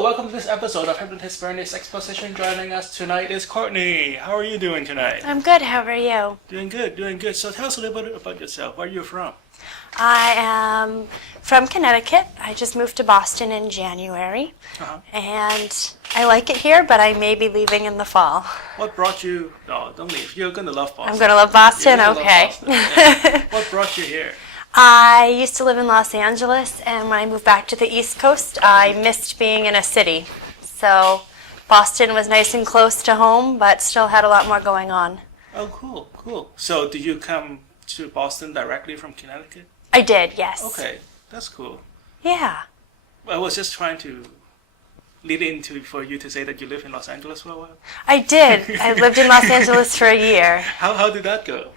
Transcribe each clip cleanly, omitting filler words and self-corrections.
Hello, welcome to this episode of Hypnotist Exposition. Joining us tonight is Courtney. How are you doing tonight? I'm good. How are you? Doing good, doing good. So tell us a little bit about yourself. Where are you from? I am from Connecticut. I just moved to Boston in January. And I like it here, but I may be leaving in the fall. What brought you... No, don't leave. You're going to love Boston. I'm going to love Boston? Okay. Love Boston. Yeah. What brought you here? I used to live in Los Angeles, and when I moved back to the East Coast, I missed being in a city. So Boston was nice and close to home, but still had a lot more going on. Oh, cool, cool. So did you come to Boston directly from Connecticut? I did, yes. Okay, that's cool. Yeah. I was just trying to lead into for you to say that you live in Los Angeles for a while. I did. I lived in Los Angeles for a year. How did that go?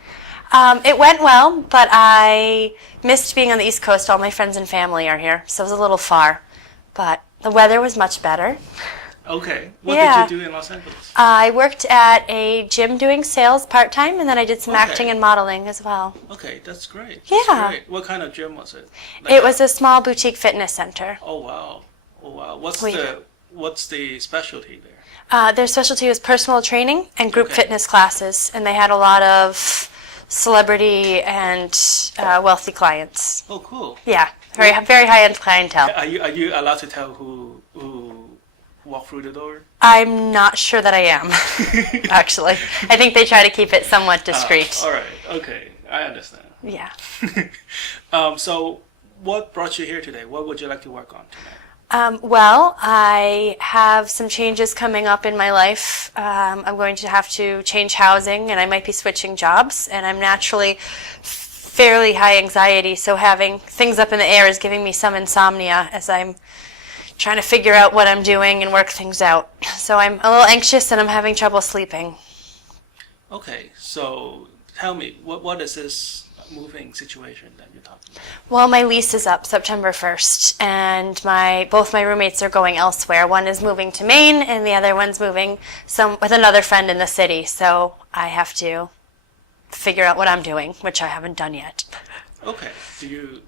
It went well, but I missed being on the East Coast. All my friends and family are here, so it was a little far. But the weather was much better. Okay. What did you do in Los Angeles? I worked at a gym doing sales part-time, and then I did some acting and modeling as well. Okay, that's great. Yeah. That's great. What kind of gym was it? It was a small boutique fitness center. Oh, wow. Oh, wow. What's the specialty there? Their specialty was personal training and group fitness classes, and they had a lot of celebrity and wealthy clients. Oh, cool. Yeah, very high-end clientele. Are you allowed to tell who walked through the door? I'm not sure that I am, actually. I think they try to keep it somewhat discreet. All right. Okay. I understand. Yeah. So what brought you here today? What would you like to work on tonight? Well, I have some changes coming up in my life. I'm going to have to change housing, and I might be switching jobs, and I'm naturally fairly high anxiety, so having things up in the air is giving me some insomnia as I'm trying to figure out what I'm doing and work things out. So I'm a little anxious, and I'm having trouble sleeping. Okay, so tell me, what is this moving situation that you're talking about? Well, my lease is up September 1st, and both my roommates are going elsewhere. One is moving to Maine, and the other one's moving with another friend in the city. So I have to figure out what I'm doing, which I haven't done yet. Okay. Do you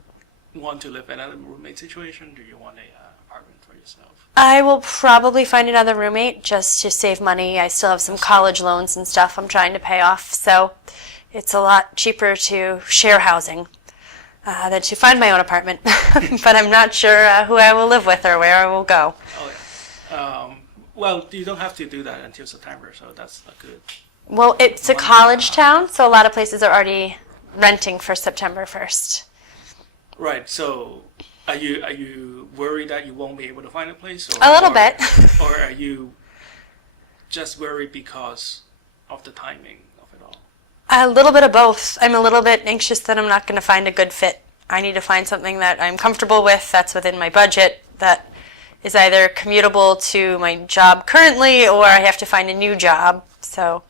want to live in a roommate situation? Do you want an apartment for yourself? I will probably find another roommate just to save money. I still have some college loans and stuff I'm trying to pay off, so it's a lot cheaper to share housing than to find my own apartment. But I'm not sure who I will live with or where I will go. Oh, yeah. Well, you don't have to do that until September, so that's not good. Well, it's a college town, so a lot of places are already renting for September 1st. Right. So, are you worried that you won't be able to find a place? A little bit. Or are you just worried because of the timing of it all? A little bit of both. I'm a little bit anxious that I'm not going to find a good fit. I need to find something that I'm comfortable with, that's within my budget, that is either commutable to my job currently, or I have to find a new job. So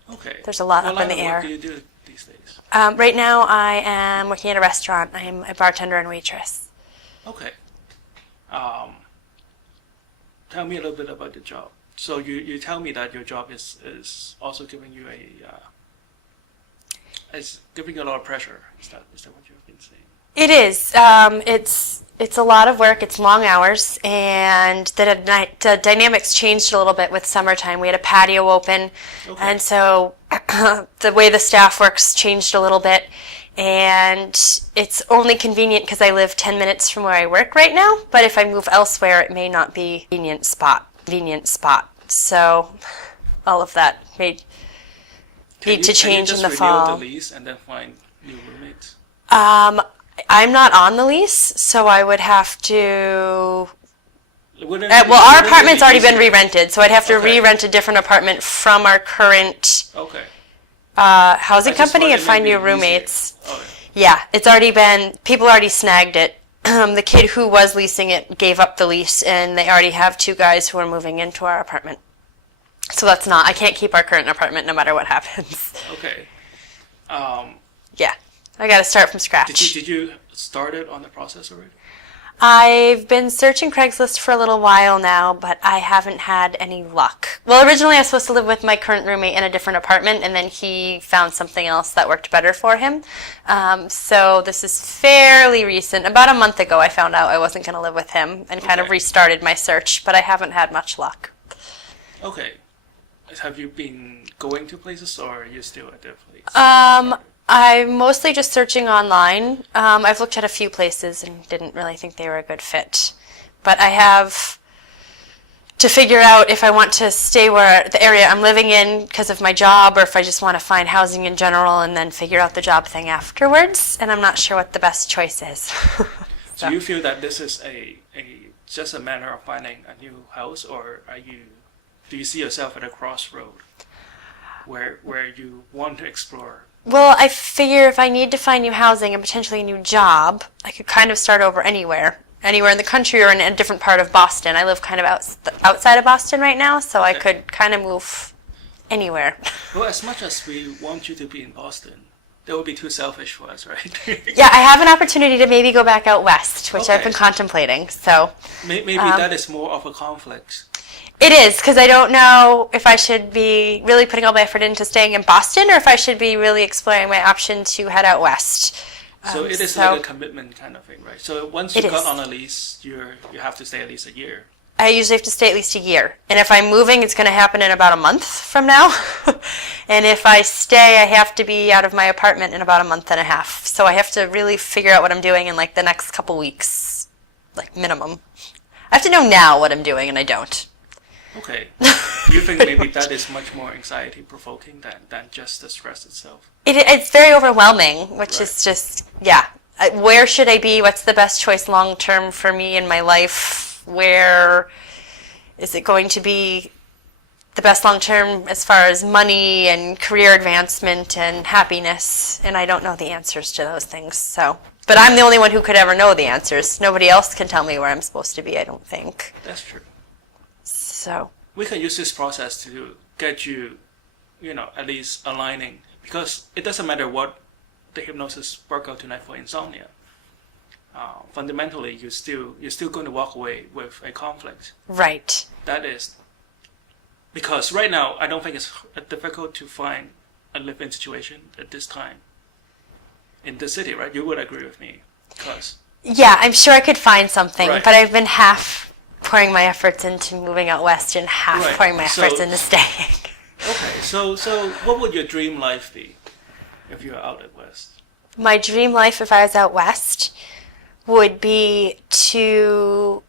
there's a lot up in the air. What do you do these days? Right now I am working at a restaurant. I'm a bartender and waitress. Okay. Tell me a little bit about the job. So you tell me that your job is also giving you it's giving you a lot of pressure. Is that what you've been saying? It is. It's a lot of work. It's long hours, and the dynamics changed a little bit with summertime. We had a patio open, and so the way the staff works changed a little bit. And it's only convenient because I live 10 minutes from where I work right now. But if I move elsewhere, it may not be a convenient spot. So all of that may need to change in the fall. Can you just renew the lease and then find new roommates? I'm not on the lease, so I would have to... our apartment's already been re-rented, so I'd have to re-rent a different apartment from our current housing company and find new roommates. Yeah, it's already been... People already snagged it. The kid who was leasing it gave up the lease, and they already have 2 guys who are moving into our apartment. So that's not... I can't keep our current apartment no matter what happens. Okay. Yeah. I got to start from scratch. Did you start it on the process already? I've been searching Craigslist for a little while now, but I haven't had any luck. Well, originally I was supposed to live with my current roommate in a different apartment, and then he found something else that worked better for him. So this is fairly recent. About a month ago I found out I wasn't going to live with him and kind of restarted my search, but I haven't had much luck. Okay. Have you been going to places, or are you still at their place? I'm mostly just searching online. I've looked at a few places and didn't really think they were a good fit. But I have to figure out if I want to stay where the area I'm living in because of my job, or if I just want to find housing in general and then figure out the job thing afterwards. And I'm not sure what the best choice is. So you feel that this is just a matter of finding a new house, or do you see yourself at a crossroad where you want to explore? Well, I figure if I need to find new housing and potentially a new job, I could kind of start over anywhere in the country or in a different part of Boston. I live kind of outside of Boston right now, so I could kind of move anywhere. Well, as much as we want you to be in Boston, that would be too selfish for us, right? Yeah, I have an opportunity to maybe go back out west, which I've been contemplating. So maybe that is more of a conflict. It is, because I don't know if I should be really putting all my effort into staying in Boston or if I should be really exploring my option to head out west. So it is like a commitment kind of thing, right? So once you got on a lease, you have to stay at least a year. I usually have to stay at least a year. And if I'm moving, it's going to happen in about a month from now. And if I stay, I have to be out of my apartment in about a month and a half. So I have to really figure out what I'm doing in like the next couple weeks, like minimum. I have to know now what I'm doing, and I don't. Okay. Do you think maybe that is much more anxiety-provoking than just the stress itself? It's very overwhelming, which is just, where should I be? What's the best choice long-term for me in my life? Where is it going to be the best long-term as far as money and career advancement and happiness? And I don't know the answers to those things, so. But I'm the only one who could ever know the answers. Nobody else can tell me where I'm supposed to be, I don't think. That's true. So we can use this process to get you, at least aligning, because it doesn't matter what the hypnosis workout tonight for insomnia. Fundamentally, you're still going to walk away with a conflict. Right. That is because right now I don't think it's difficult to find a live-in situation at this time in the city, right? You would agree with me, because I'm sure I could find something, but I've been half pouring my efforts into moving out west and half pouring my efforts into staying. Okay, so what would your dream life be if you were out at west? My dream life if I was out west would be to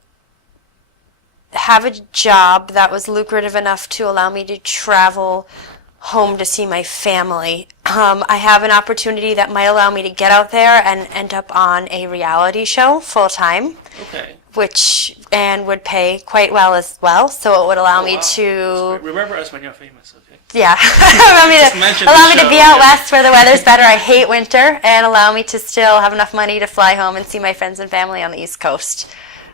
have a job that was lucrative enough to allow me to travel home to see my family. I have an opportunity that might allow me to get out there and end up on a reality show full time. Okay. And would pay quite well as well, so it would allow me to remember us when you're famous, okay? Yeah, allow me to be out west where the weather's better. I hate winter, and allow me to still have enough money to fly home and see my friends and family on the East Coast,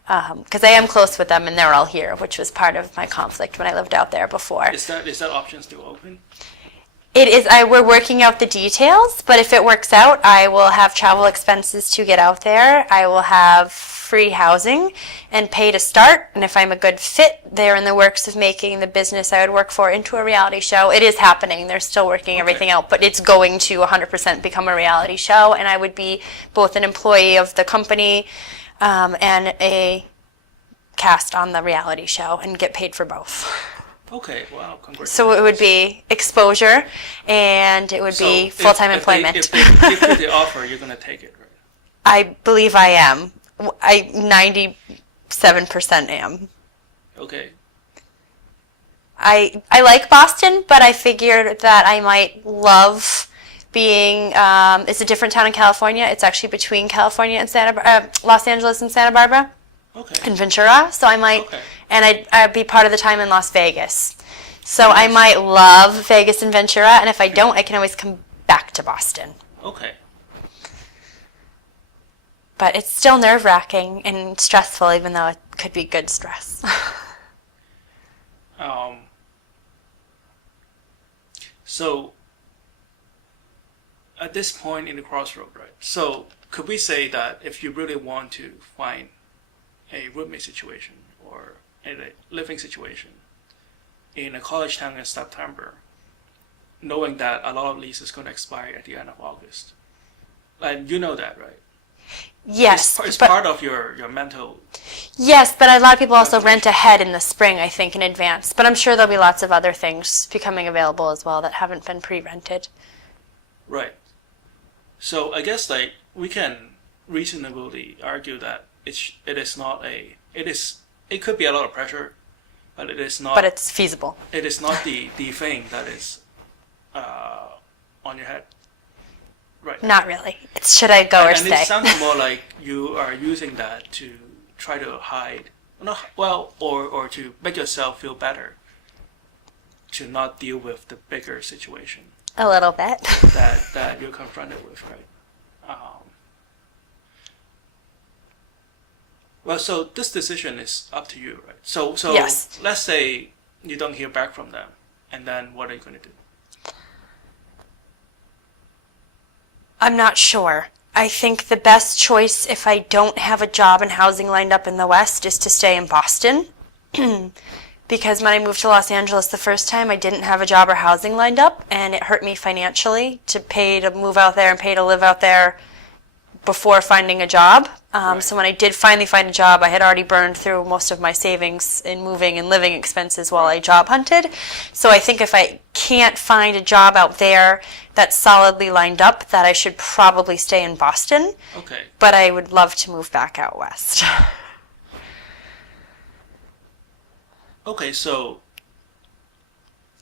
because I am close with them and they're all here, which was part of my conflict when I lived out there before. Is that option still open? It is. We're working out the details, but if it works out, I will have travel expenses to get out there. I will have free housing and pay to start, and if I'm a good fit, they're in the works of making the business I would work for into a reality show. It is happening. They're still working everything out, but it's going to 100% become a reality show, and I would be both an employee of the company and a cast on the reality show and get paid for both. Okay, wow, congratulations. So it would be exposure, and it would be full-time employment. If they give you the offer, you're going to take it, right? I believe I am. I 97% am. Okay. I like Boston, but I figured that I might love being, it's a different town in California. It's actually between California and Los Angeles and Santa Barbara. Okay. And Ventura, so I might, and I'd be part of the time in Las Vegas. So I might love Vegas and Ventura, and if I don't, I can always come back to Boston. Okay. But it's still nerve-wracking and stressful, even though it could be good stress. So, at this point in the crossroad, right? So, could we say that if you really want to find a roommate situation or in a living situation in a college town in September, knowing that a lot of leases is going to expire at the end of August. And you know that, right? Yes. It's part of your mental... Yes, but a lot of people also rent ahead in the spring, I think, in advance. But I'm sure there'll be lots of other things becoming available as well that haven't been pre-rented. Right. So I guess like we can reasonably argue that it could be a lot of pressure, but it is not. But it's feasible. It is not the thing that is on your head. Right. Not really. It's should I go or stay? And it sounds more like you are using that to try to hide, or to make yourself feel better, to not deal with the bigger situation. A little bit. that you're confronted with, right? Well, so this decision is up to you, right? So yes. Let's say you don't hear back from them, and then what are you going to do? I'm not sure. I think the best choice if I don't have a job and housing lined up in the West is to stay in Boston. Because when I moved to Los Angeles the first time, I didn't have a job or housing lined up, and it hurt me financially to pay to move out there and pay to live out there before finding a job. Right. So when I did finally find a job, I had already burned through most of my savings in moving and living expenses while I job hunted. So I think if I can't find a job out there that's solidly lined up, that I should probably stay in Boston. Okay. But I would love to move back out west. Okay, so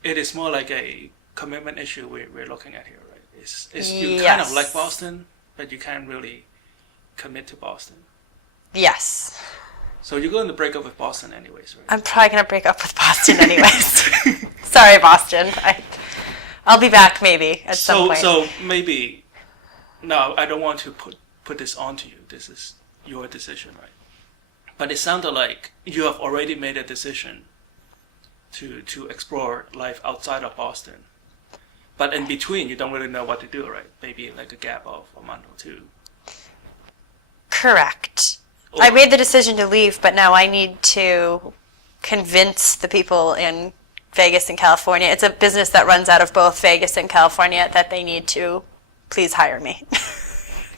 it is more like a commitment issue we're looking at here, right? It's you yes. kind of like Boston, but you can't really commit to Boston. Yes. So you're going to break up with Boston anyways, right? I'm probably going to break up with Boston anyways. Sorry, Boston. I'll be back maybe at some point. So maybe, no, I don't want to put this onto you. This is your decision, right? But it sounded like you have already made a decision to explore life outside of Boston. But in between, you don't really know what to do, right? Maybe like a gap of a month or two. Correct. I made the decision to leave, but now I need to convince the people in Vegas and California. It's a business that runs out of both Vegas and California that they need to please hire me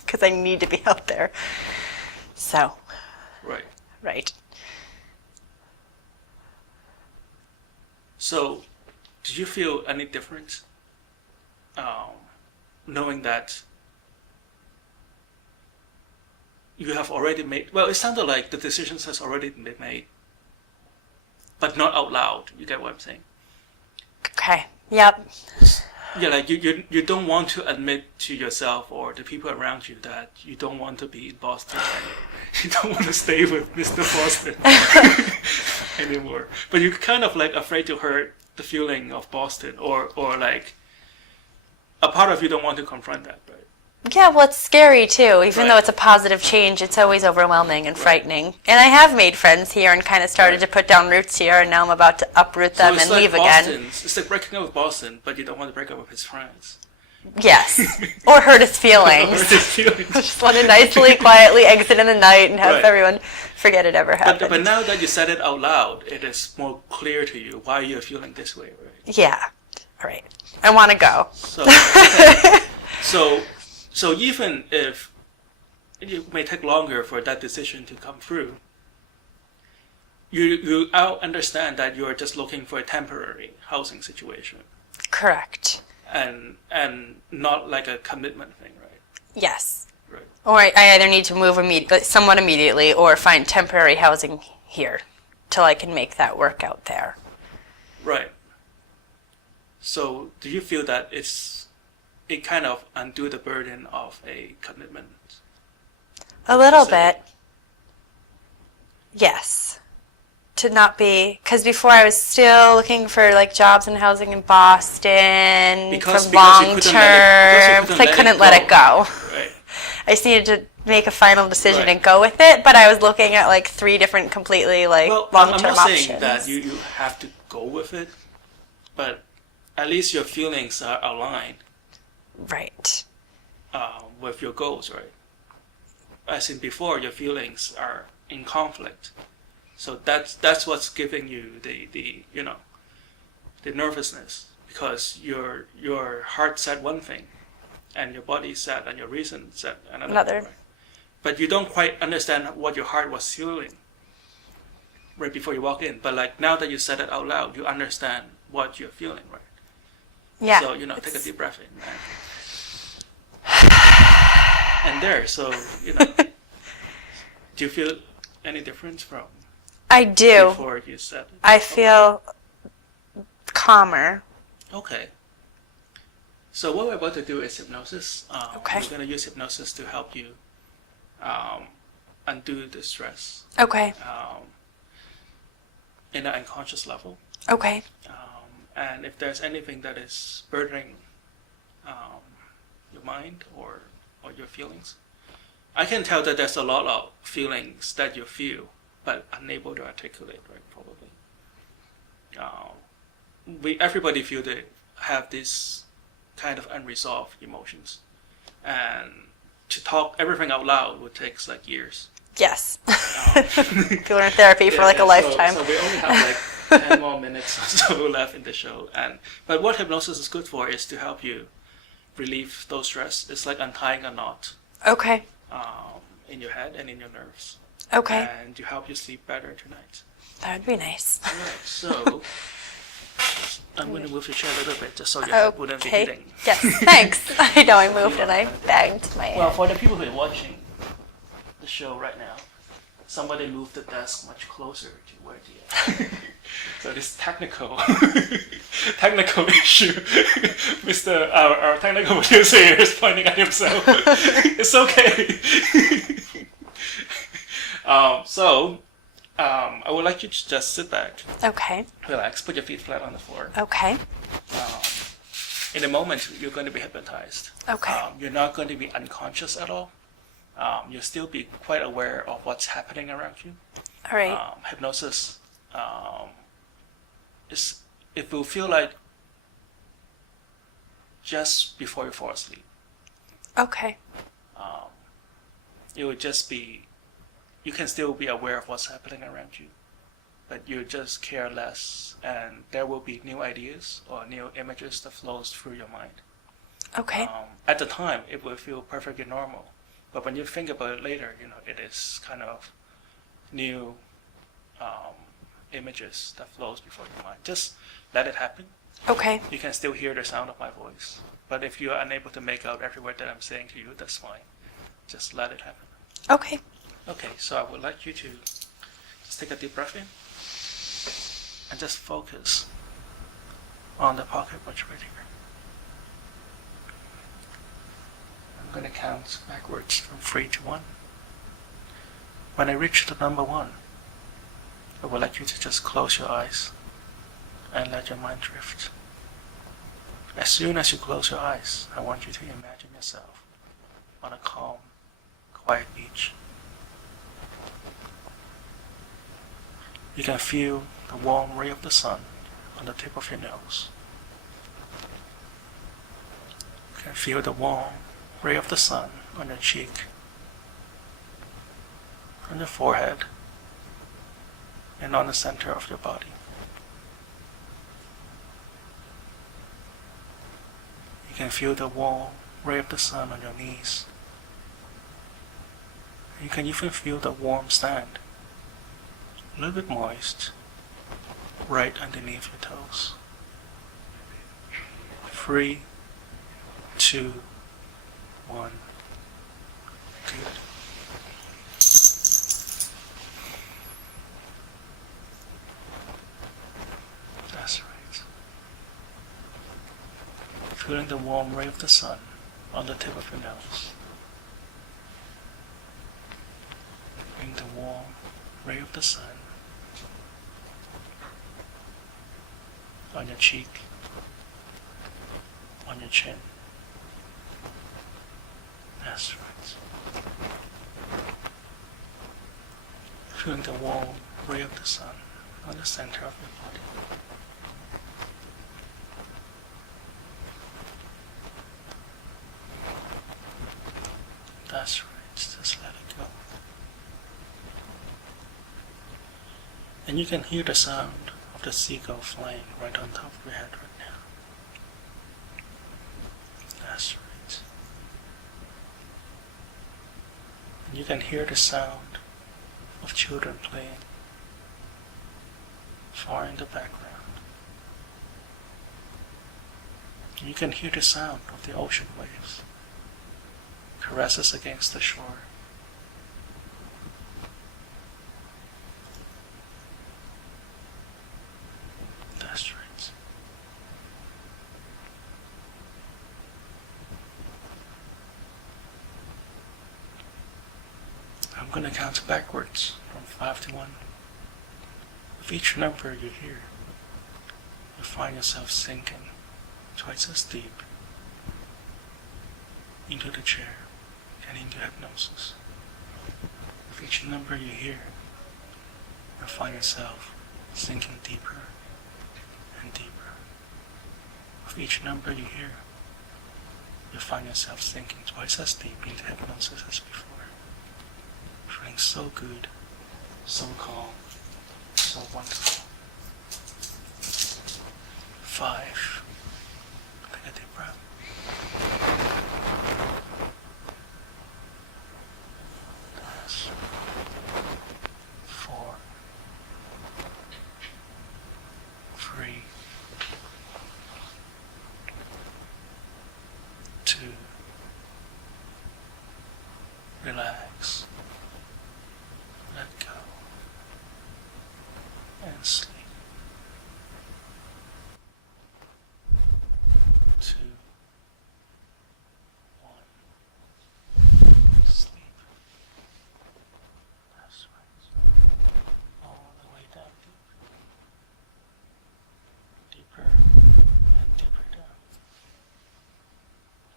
because I need to be out there. So. Right. Right. So, did you feel any difference knowing that you have already made... Well, it sounded like the decisions has already been made, but not out loud. You get what I'm saying? Okay. Yep. Yeah, like you don't want to admit to yourself or the people around you that you don't want to be in Boston anymore. You don't want to stay with Mr. Boston anymore. But you're kind of like afraid to hurt the feeling of Boston, or like a part of you don't want to confront that, right? Yeah, well, it's scary too. Even Right. though it's a positive change, it's always overwhelming and frightening. And I have made friends here and kind of started to put down roots here, and now I'm about to uproot them and leave again. It's like breaking up with Boston, but you don't want to break up with his friends. Yes. Or hurt his feelings. Hurt his feelings. Just want to nicely, quietly exit in the night and have Right. everyone forget it ever happened. But now that you said it out loud, it is more clear to you why you're feeling this way, right? Yeah. All right. I want to go. So, okay. So even if it may take longer for that decision to come through, you understand that you're just looking for a temporary housing situation. Correct. And not like a commitment thing, right? Yes. Right. Or I either need to move somewhat immediately or find temporary housing here till I can make that work out there. Right. So do you feel that it kind of undo the burden of a commitment? A little bit. Yes. To not be, because before I was still looking for like jobs and housing in Boston for long term. I couldn't let it go. Right. I just needed to make a final decision Right. and go with it, but I was looking at like 3 different completely like long term options. I'm not saying that you have to go with it, but at least your feelings are aligned. Right. With your goals, right? As in before, your feelings are in conflict. So that's what's giving you the the nervousness, because your heart said one thing, and your body said, and your reason said another. Right? But you don't quite understand what your heart was feeling right before you walk in. But like now that you said it out loud, you understand what you're feeling, right? Yeah. So take a deep breath in, and there. So do you feel any difference from? I do. Before you said it? I feel calmer. Okay. So what we're about to do is hypnosis. Okay. We're going to use hypnosis to help you undo the stress. Okay. In an unconscious level. Okay. And if there's anything that is burdening your mind or your feelings, I can tell that there's a lot of feelings that you feel but unable to articulate, right? Probably. Everybody have this kind of unresolved emotions, and to talk everything out loud would take like years. Yes. People are in therapy for a lifetime. So we only have like 10 more minutes or so left in the show, but what hypnosis is good for is to help you relieve those stress. It's like untying a knot. Okay. In your head and in your nerves. Okay. And to help you sleep better tonight. That would be nice. All right, so I'm going to move your chair a little bit just so your head wouldn't be hitting. Yes, thanks. I know I moved and I banged my head. Well, for the people who are watching the show right now, somebody moved the desk much closer to where the so this technical issue. Our technical producer here is pointing at himself. It's okay. I would like you to just sit back. Okay. Relax. Put your feet flat on the floor. Okay. In a moment, you're going to be hypnotized. Okay. You're not going to be unconscious at all. You'll still be quite aware of what's happening around you. All right. Hypnosis it will feel like just before you fall asleep. Okay. It would just be, you can still be aware of what's happening around you, but you just care less, and there will be new ideas or new images that flows through your mind. Okay. At the time, it will feel perfectly normal, but when you think about it later, it is kind of new images that flows before your mind. Just let it happen. Okay. You can still hear the sound of my voice, but if you are unable to make out every word that I'm saying to you, that's fine. Just let it happen. Okay. Okay, so I would like you to just take a deep breath in and just focus on the pocket watch right here. I'm going to count backwards from 3 to 1. When I reach the number 1, I would like you to just close your eyes and let your mind drift. As soon as you close your eyes, I want you to imagine yourself on a calm, quiet beach. You can feel the warm ray of the sun on the tip of your nose. You can feel the warm ray of the sun on your cheek, on your forehead, and on the center of your body. You can feel the warm ray of the sun on your knees. You can even feel the warm sand, a little bit moist, right underneath your toes. 3, 2, 1. Good. That's right. Feeling the warm ray of the sun on the tip of your nose. Feeling the warm ray of the sun on your cheek, on your chin. That's right. Feeling the warm ray of the sun on the center of your body. That's right. Just let it go. And you can hear the sound of the seagull flying right on top of your head right now. That's right. And you can hear the sound of children playing far in the background. And you can hear the sound of the ocean waves, caresses against the shore. That's right. I'm going to count backwards from 5 to 1. With each number you hear, you find yourself sinking twice as deep into the chair and into hypnosis. With each number you hear, you find yourself sinking deeper and deeper. With each number you hear, you find yourself sinking twice as deep into hypnosis as before. Feeling so good, so calm, so wonderful. 5. Take a deep breath. 4, 3, 2, relax, let go, and sleep. 2, 1, sleep. That's right. All the way down deep. Deeper and deeper down.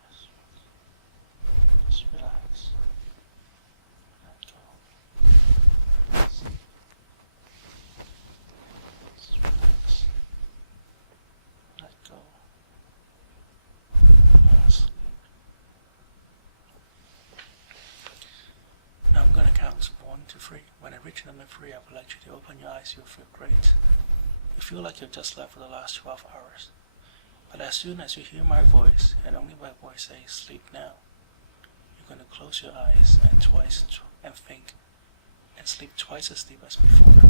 That's right. Just relax. Let go. Sleep. Just relax. Let go. And sleep. Now I'm going to count 1 to 3. When I reach number 3, I would like you to open your eyes. You'll feel great. You feel like you've just slept for the last 12 hours. But as soon as you hear my voice, and only my voice says sleep now, you're going to close your eyes and think and sleep twice as deep as before.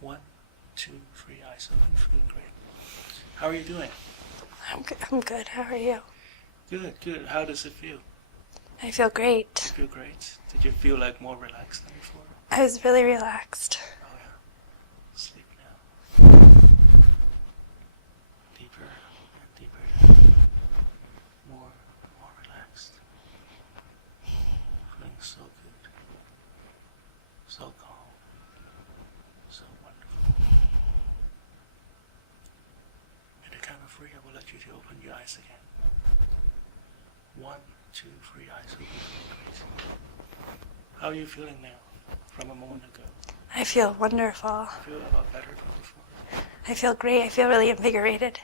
1, 2, 3, eyes open, feeling great. How are you doing? I'm good. How are you? Good, good. How does it feel? I feel great. You feel great? Did you feel like more relaxed than before? I was really relaxed. Oh yeah. Sleep now. Deeper and deeper down. More relaxed. Feeling so good. So calm. So wonderful. At the count of 3, I will let you to open your eyes again. 1, 2, 3, eyes open. How are you feeling now from a moment ago? I feel wonderful. I feel a lot better than before. I feel great. I feel really invigorated.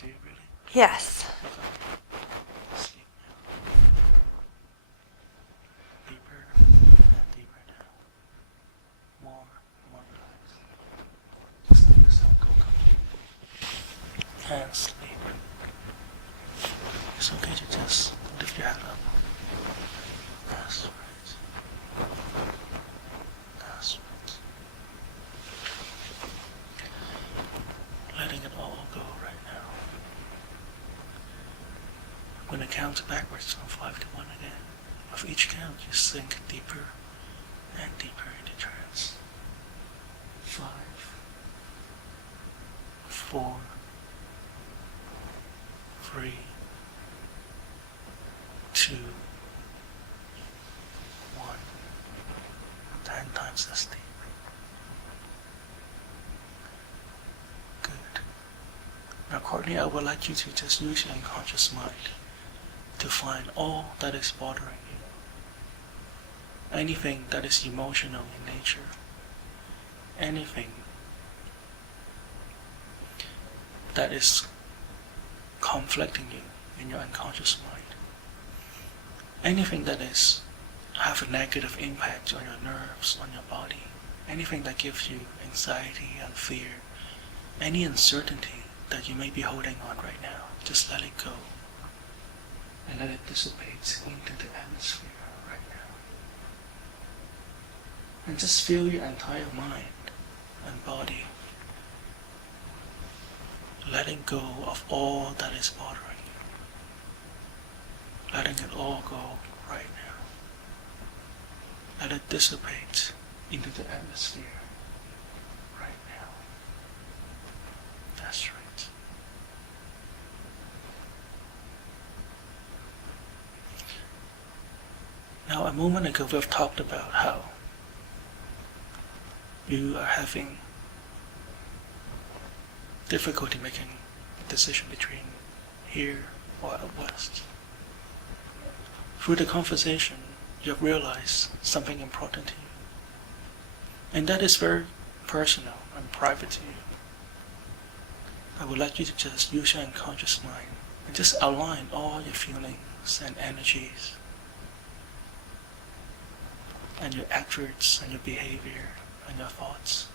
Do you really? Yes. Okay. Sleep now. Deeper and deeper down. More relaxed. Just let yourself go completely. And sleep. It's okay to just lift your head up. That's right. That's right. Letting it all go right now. I'm going to count backwards from 5 to 1 again. With each count, you sink deeper and deeper into trance. 5, 4, 3, 2, 1. 10 times as deep. Good. Now, Courtney, I would like you to just use your unconscious mind to find all that is bothering you. Anything that is emotional in nature. Anything that is conflicting you in your unconscious mind. Anything that is have a negative impact on your nerves, on your body, anything that gives you anxiety and fear, any uncertainty that you may be holding on right now, just let it go and let it dissipate into the atmosphere right now. And just feel your entire mind and body letting go of all that is bothering you. Letting it all go right now. Let it dissipate into the atmosphere right now. That's right. Now, a moment ago we've talked about how you are having difficulty making a decision between here or out west. Through the conversation, you have realized something important to you. And that is very personal and private to you. I would like you to just use your unconscious mind and just align all your feelings and energies and your efforts and your behavior and your thoughts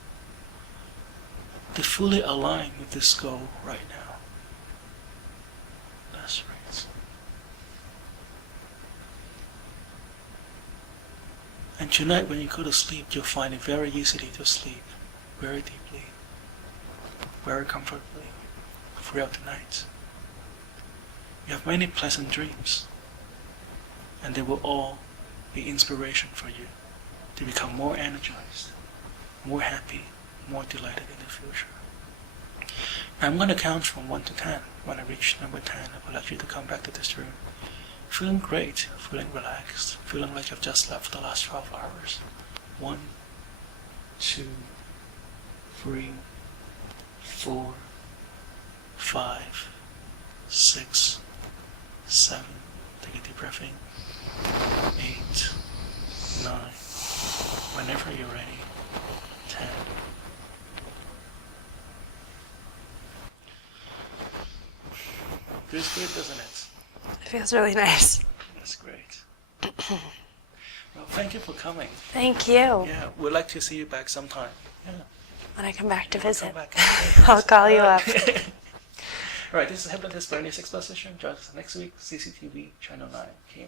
to fully align with this goal right now. That's right. And tonight when you go to sleep, you'll find it very easily to sleep very deeply, very comfortably throughout the night. You have many pleasant dreams, and they will all be inspiration for you to become more energized, more happy, more delighted in the future. Now I'm going to count from 1 to 10. When I reach number 10, I will let you to come back to this room feeling great, feeling relaxed, feeling like you've just left the last 12 hours. 1, 2, 3, 4, 5, 6, 7. Take a deep breath in. 8, 9. Whenever you're ready. 10. Feels good, doesn't it? It feels really nice. That's great. Well, thank you for coming. Thank you. Yeah, we'd like to see you back sometime. Yeah. When I come back to visit, Come back. I'll call you up. All right, this is Hypnotist Bernie's Exposition. Join us next week, CCTV Channel 9.